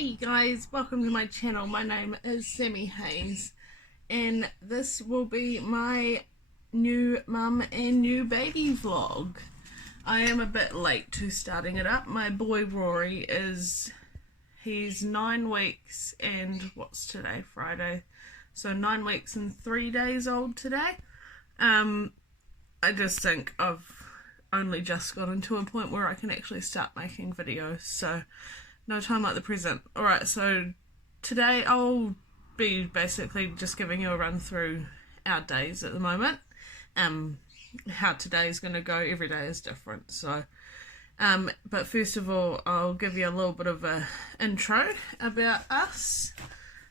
Hey guys, welcome to my channel. My name is Sammy Hayes and this will be my new mum and new baby vlog. I am a bit late to starting it up. My boy Rory he's 9 weeks and what's today? Friday. So 9 weeks and 3 days old today. I just think I've only just gotten to a point where I can actually start making videos, so no time like the present. Alright, so today I'll be basically just giving you a run through our days at the moment. How today's going to go. Every day is different, so but first of all I'll give you a little bit of a intro about us.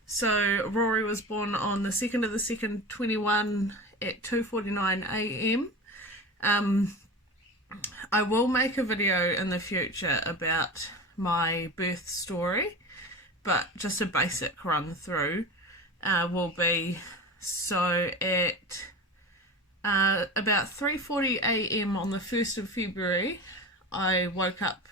So Rory was born on the 2nd of the 2nd 21 at 2:49 a.m. I will make a video in the future about my birth story, but just a basic run through will be, so at about 3:40 a.m. on the 1st of February I woke up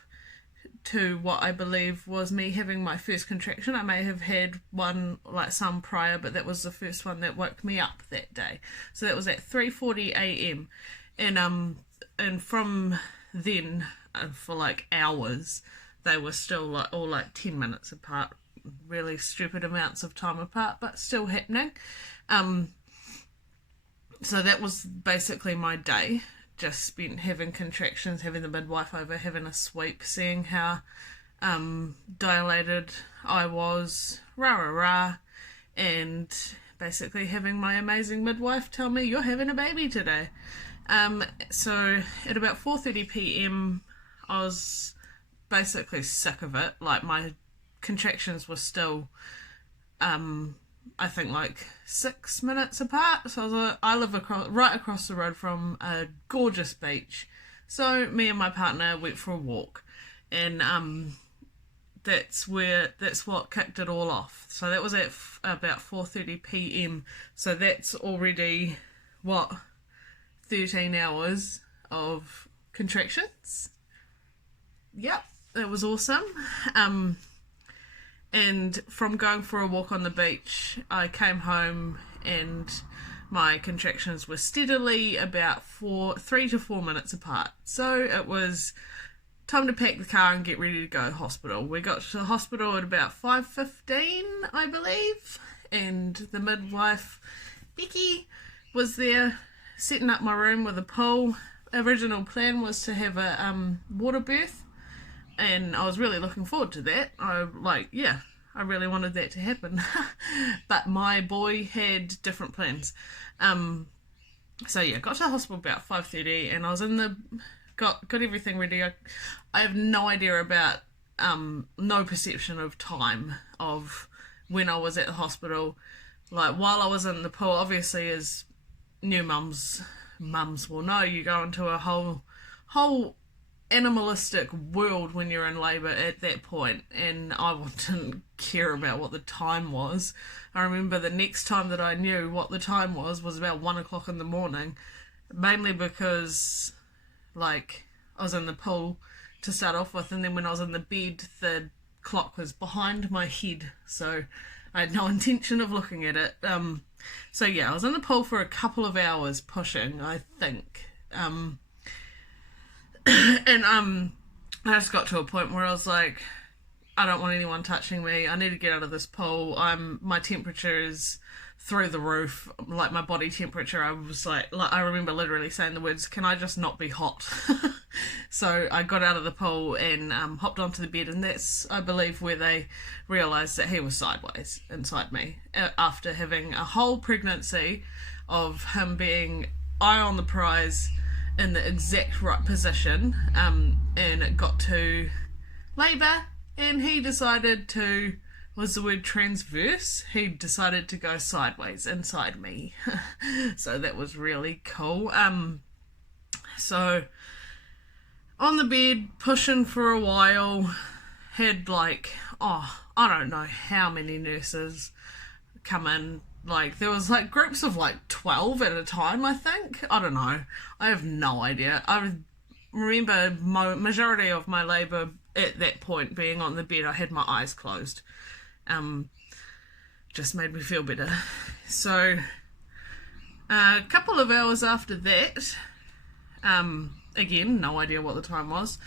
to what I believe was me having my first contraction. I may have had one, like some prior, but that was the first one that woke me up that day. So that was at 3:40 a.m. and from then for like hours they were still like all like 10 minutes apart, really stupid amounts of time apart, but still happening. So that was basically my day, just spent having contractions, having the midwife over, having a sweep, seeing how dilated I was, and basically having my amazing midwife tell me, you're having a baby today. So at about 4:30 p.m. I was basically sick of it. Like, my contractions were still I think like 6 minutes apart. So I live right across the road from a gorgeous beach, so me and my partner went for a walk, and that's what kicked it all off. So that was at about 4:30 p.m. so that's already 13 hours of contractions. Yep, that was awesome. And from going for a walk on the beach, I came home and my contractions were steadily about 3 to 4 minutes apart. So it was time to pack the car and get ready to go to hospital. We got to the hospital at about 5:15, I believe, and the midwife, Becky, was there setting up my room with a pool. Original plan was to have a water birth, and I was really looking forward to that. I really wanted that to happen. But my boy had different plans. So yeah, got to the hospital about 5:30, and I was got everything ready. I have no idea about, no perception of time of when I was at the hospital. Like, while I was in the pool, obviously as new mums will know, you go into a whole animalistic world when you're in labour at that point, and I didn't care about what the time was. I remember the next time that I knew what the time was about 1 o'clock in the morning, mainly because like I was in the pool to start off with, and then when I was in the bed the clock was behind my head, so I had no intention of looking at it. So yeah, I was in the pool for a couple of hours pushing, I think. And I just got to a point where I was like, I don't want anyone touching me. I need to get out of this pool. My temperature is through the roof, like my body temperature. I was like I remember literally saying the words, can I just not be hot? So I got out of the pool and hopped onto the bed, and that's, I believe, where they realised that he was sideways inside me, after having a whole pregnancy of him being eye on the prize in the exact right position, and it got to labour, and he decided to, was the word transverse? He decided to go sideways inside me. So that was really cool. So on the bed, pushing for a while, had like, I don't know how many nurses come in. Like, there was like groups of like 12 at a time, I think. I don't know. I have no idea. I remember majority of my labour at that point, being on the bed, I had my eyes closed. Just made me feel better. So a couple of hours after that, again, no idea what the time was,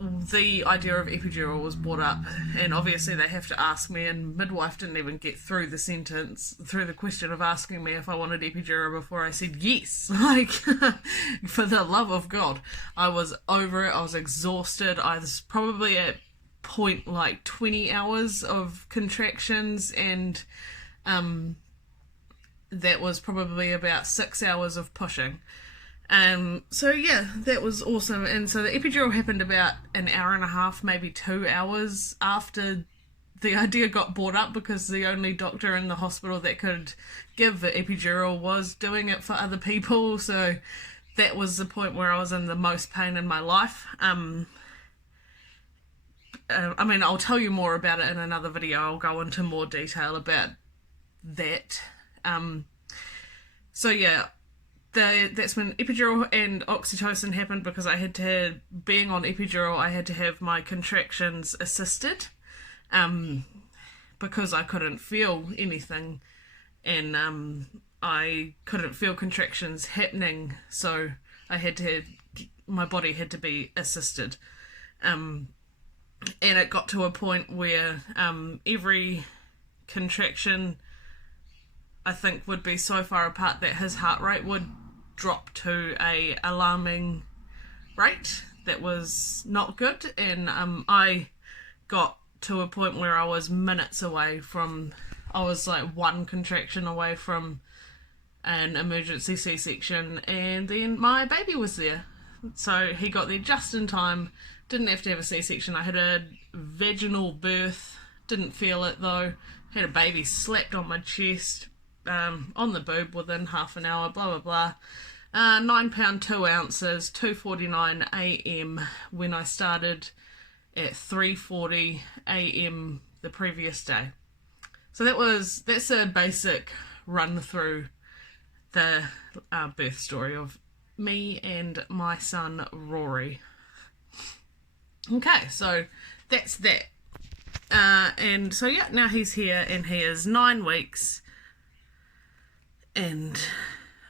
the idea of epidural was brought up, and obviously they have to ask me, and midwife didn't even get through the question of asking me if I wanted epidural before I said yes. Like, for the love of God, I was over it. I was exhausted. I was probably at point like 20 hours of contractions, and that was probably about 6 hours of pushing. So yeah, that was awesome. And so the epidural happened about an hour and a half, maybe 2 hours after the idea got brought up, because the only doctor in the hospital that could give the epidural was doing it for other people. So that was the point where I was in the most pain in my life. I mean, I'll tell you more about it in another video. I'll go into more detail about that. So yeah, that's when epidural and oxytocin happened, because I had to, being on epidural, I had to have my contractions assisted, because I couldn't feel anything, and I couldn't feel contractions happening, so my body had to be assisted. And it got to a point where every contraction, I think, would be so far apart that his heart rate would drop to a alarming rate that was not good, and I got to a point where I was minutes away from, I was like one contraction away from an emergency C-section, and then my baby was there. So he got there just in time, didn't have to have a C-section. I had a vaginal birth, didn't feel it though, had a baby slapped on my chest, on the boob within half an hour, blah blah blah. 9 pound 2 ounces, 2:49 a.m. when I started at 3:40 a.m. the previous day. So that's a basic run through the birth story of me and my son Rory. Okay, so that's that. And so yeah, now he's here and he is 9 weeks. And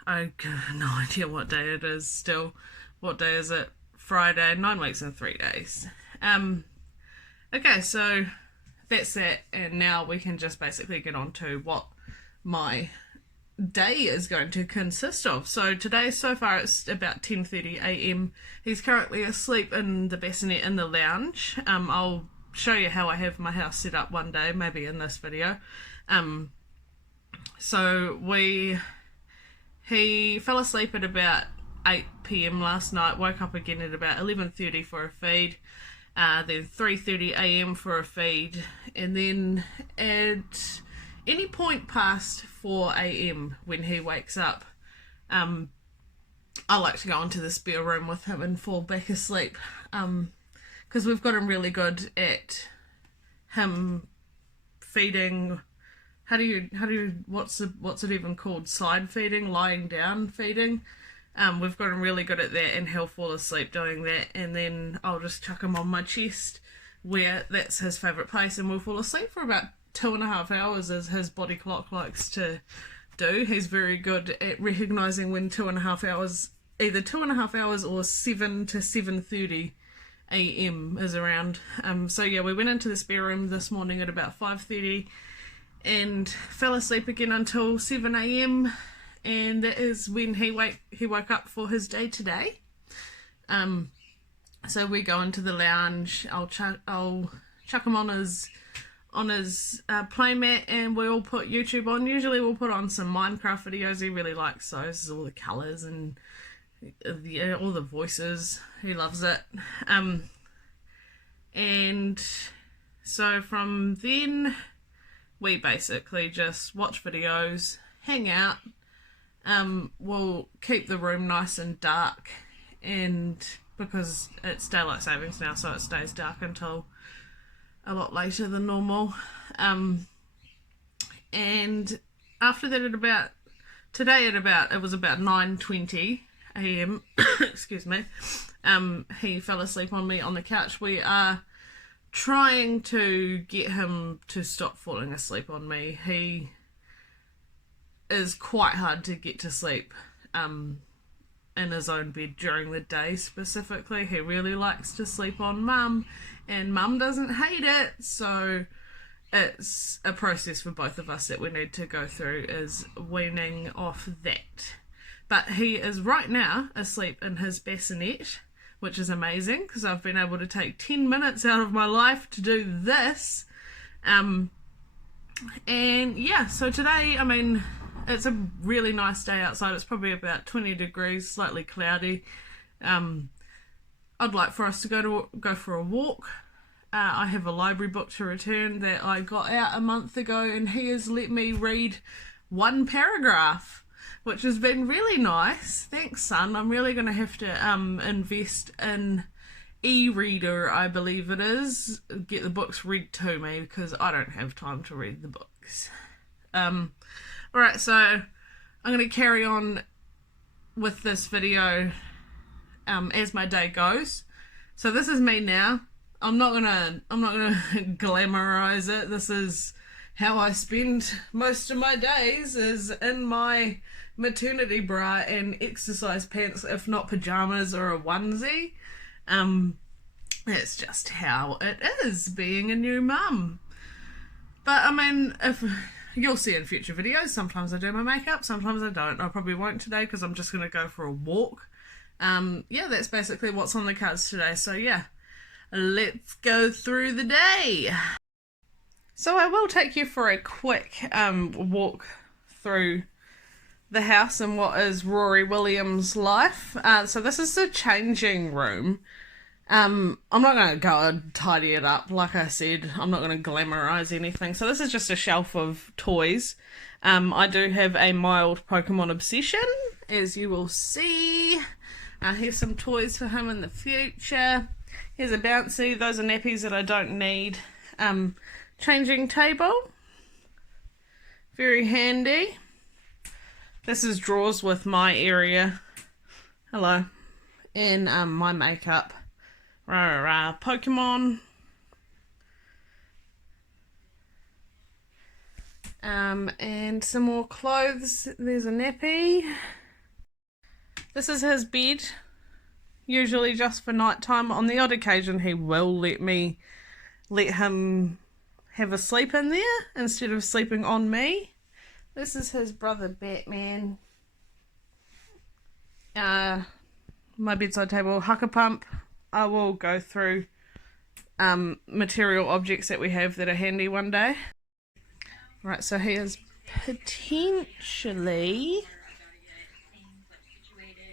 I have no idea what day it is still. What day is it? Friday. 9 weeks and 3 days. Okay, so that's that. And now we can just basically get on to what my day is going to consist of. So today, so far, it's about 10:30 a.m. He's currently asleep in the bassinet in the lounge. I'll show you how I have my house set up one day, maybe in this video. So he fell asleep at about 8 p.m. last night, woke up again at about 11:30 for a feed, then 3:30 a.m. for a feed, and then at any point past 4 a.m. when he wakes up, I like to go into the spare room with him and fall back asleep, because we've got him really good at him feeding. What's it even called? Side feeding, lying down feeding. We've got him really good at that, and he'll fall asleep doing that, and then I'll just chuck him on my chest, where that's his favourite place, and we'll fall asleep for about 2.5 hours, as his body clock likes to do. He's very good at recognising when 2.5 hours, either 2.5 hours or 7 to 7:30 a.m. is around. So yeah, we went into the spare room this morning at about 5:30 and fell asleep again until 7 a.m. and that is when he woke up for his day today. So we go into the lounge. I'll chuck him on his playmat, and we all put YouTube on. Usually we'll put on some Minecraft videos. He really likes those, all the colours and all the voices. He loves it. And so from then we basically just watch videos, hang out. We'll keep the room nice and dark, and because it's daylight savings now, so it stays dark until a lot later than normal. And after that, it was about 9:20 a.m. excuse me, he fell asleep on me on the couch. We are trying to get him to stop falling asleep on me. He is quite hard to get to sleep in his own bed during the day specifically. He really likes to sleep on mum, and mum doesn't hate it, so it's a process for both of us that we need to go through, is weaning off that. But he is right now asleep in his bassinet, which is amazing because I've been able to take 10 minutes out of my life to do this. And yeah, so today, I mean, it's a really nice day outside. It's probably about 20 degrees, slightly cloudy. I'd like for us to go for a walk. I have a library book to return that I got out a month ago, and he has let me read one paragraph, which has been really nice. Thanks, son. I'm really going to have to invest in e-reader, I believe it is. Get the books read to me because I don't have time to read the books. Alright, so I'm going to carry on with this video as my day goes. So this is me now. I'm not gonna glamorize it. This is how I spend most of my days, is in my maternity bra and exercise pants, if not pajamas or a onesie. It's just how it is being a new mum. But I mean, if you'll see in future videos, sometimes I do my makeup, sometimes I don't. I probably won't today because I'm just gonna go for a walk. Yeah, that's basically what's on the cards today. So yeah, let's go through the day. So I will take you for a quick walk through the house and what is Rory William's life. So this is the changing room. I'm not going to go and tidy it up. Like I said, I'm not going to glamorize anything. So this is just a shelf of toys. I do have a mild Pokemon obsession, as you will see. Here's some toys for him in the future. Here's a bouncy. Those are nappies that I don't need. Changing table. Very handy. This is drawers with my area. Hello. And my makeup. Pokemon. And some more clothes. There's a nappy. This is his bed. Usually just for night time. On the odd occasion he will let him have a sleep in there instead of sleeping on me. This is his brother Batman. My bedside table, Hucker Pump. I will go through material objects that we have that are handy one day. Right, so he is potentially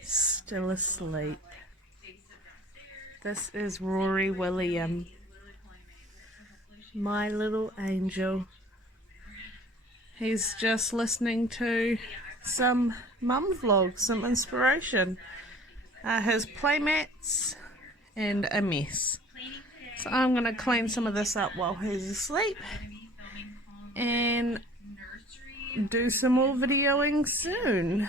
still asleep. This is Rory William, my little angel. He's just listening to some mum vlogs, some inspiration. His playmats and a mess. So I'm going to clean some of this up while he's asleep and do some more videoing soon.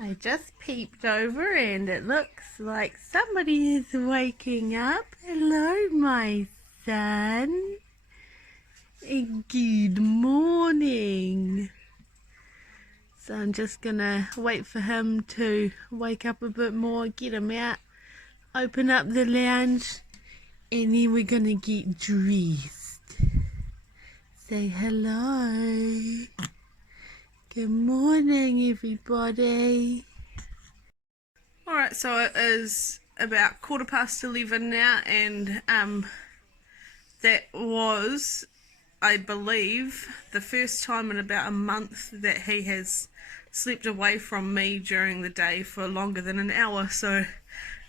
I just peeped over and it looks like somebody is waking up. Hello, my son. Good morning. So I'm just gonna wait for him to wake up a bit more, get him out, open up the lounge, and then we're gonna get dressed. Say hello. Good morning, everybody. Alright, so it is about 11:15 now, and that was, I believe, the first time in about a month that he has slept away from me during the day for longer than an hour. So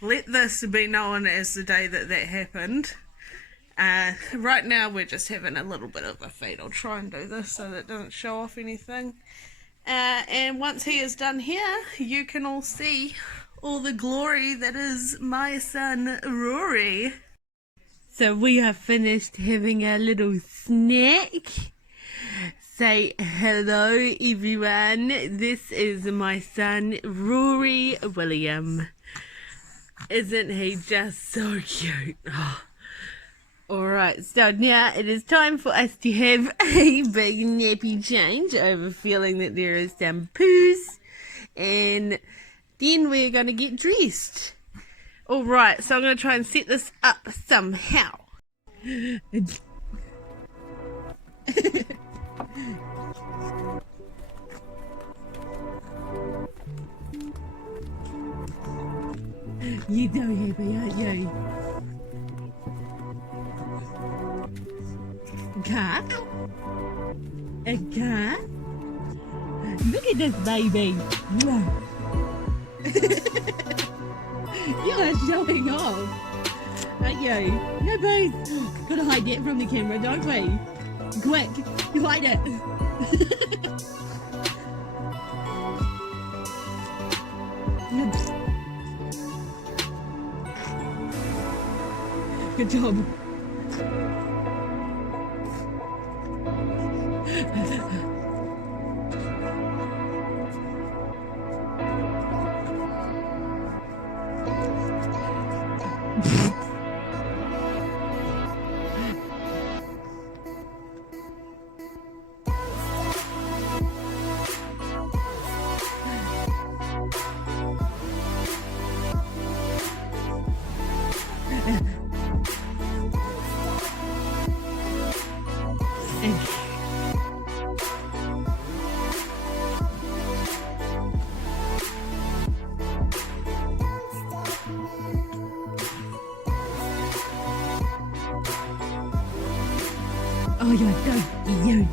let this be known as the day that happened. Right now we're just having a little bit of a feed. I'll try and do this so that it doesn't show off anything. And once he is done here, you can all see all the glory that is my son Rory. So we have finished having a little snack. say hello, everyone. This is my son, Rory William. Isn't he just so cute? Oh. Alright, so now it is time for us to have a big nappy change over feeling that there is some poos. And then we're going to get dressed. Alright, so I'm going to try and set this up somehow. You're so happy, aren't you? Car? A car? Look at this baby. You are showing off, aren't you? No, please. Gotta hide that from the camera, don't we? Quick, hide it. Good job. Oh, you're so cute.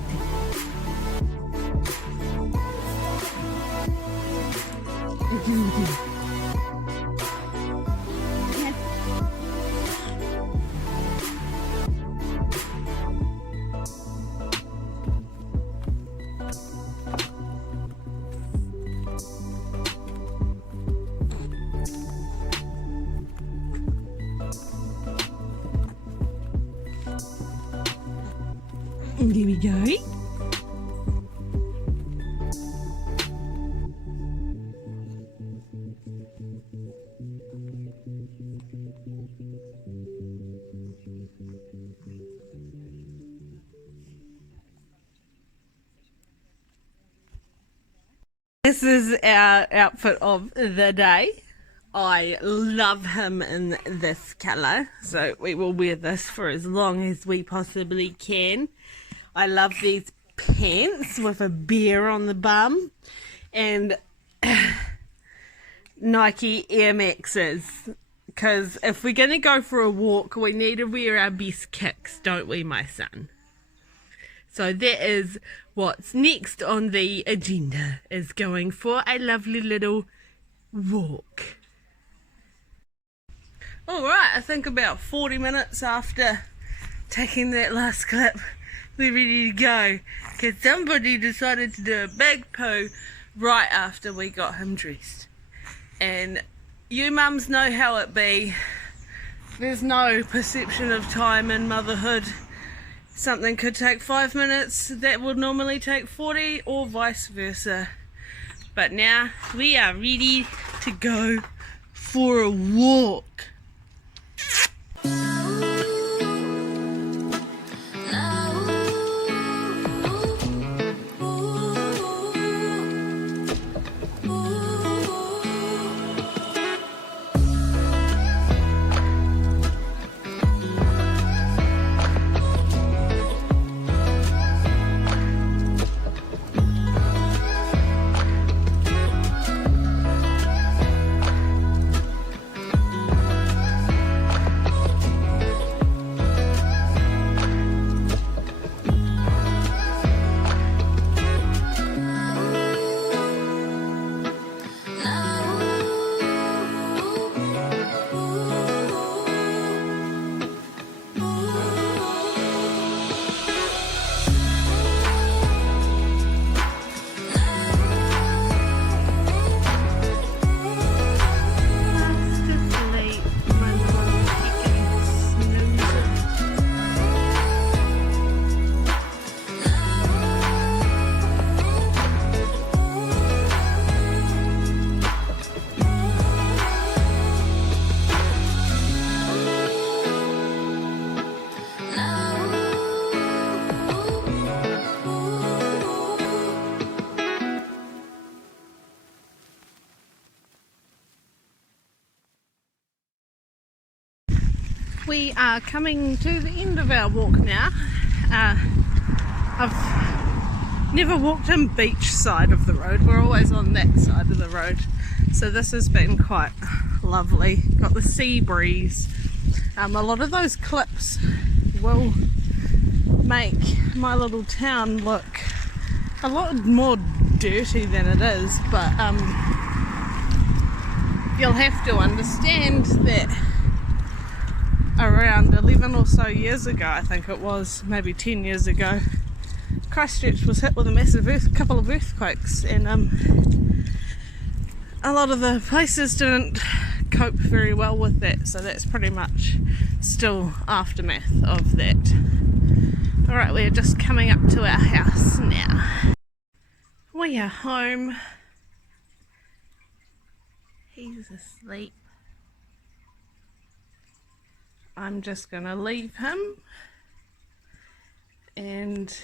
There we go. This is our outfit of the day. I love him in this colour, so we will wear this for as long as we possibly can. I love these pants with a bear on the bum and Nike Air Maxes, because if we're going to go for a walk we need to wear our best kicks, don't we, my son? So that is what's next on the agenda, is going for a lovely little walk. Alright, I think about 40 minutes after taking that last clip, we're ready to go, because somebody decided to do a big poo right after we got him dressed. And you mums know how it be. There's no perception of time in motherhood. Something could take 5 minutes that would normally take 40, or vice versa. But now we are ready to go for a walk. We are coming to the end of our walk now. I've never walked on beach side of the road. We're always on that side of the road. So this has been quite lovely. Got the sea breeze. A lot of those clips will make my little town look a lot more dirty than it is, but you'll have to understand that around 11 or so years ago, I think it was, maybe 10 years ago, Christchurch was hit with a massive couple of earthquakes, and a lot of the places didn't cope very well with that, so that's pretty much still aftermath of that. Alright, we're just coming up to our house now. We are home. He's asleep. I'm just going to leave him and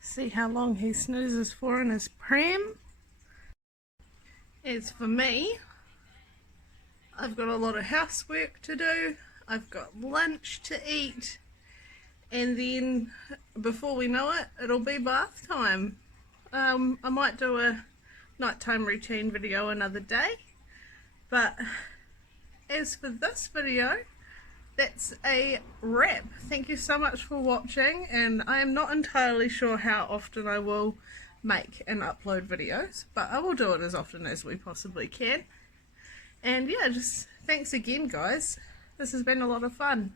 see how long he snoozes for in his pram. As for me, I've got a lot of housework to do. I've got lunch to eat, and then before we know it, it'll be bath time. I might do a nighttime routine video another day, but as for this video, that's a wrap. Thank you so much for watching, and I am not entirely sure how often I will make and upload videos, but I will do it as often as we possibly can. And yeah, just thanks again, guys. This has been a lot of fun.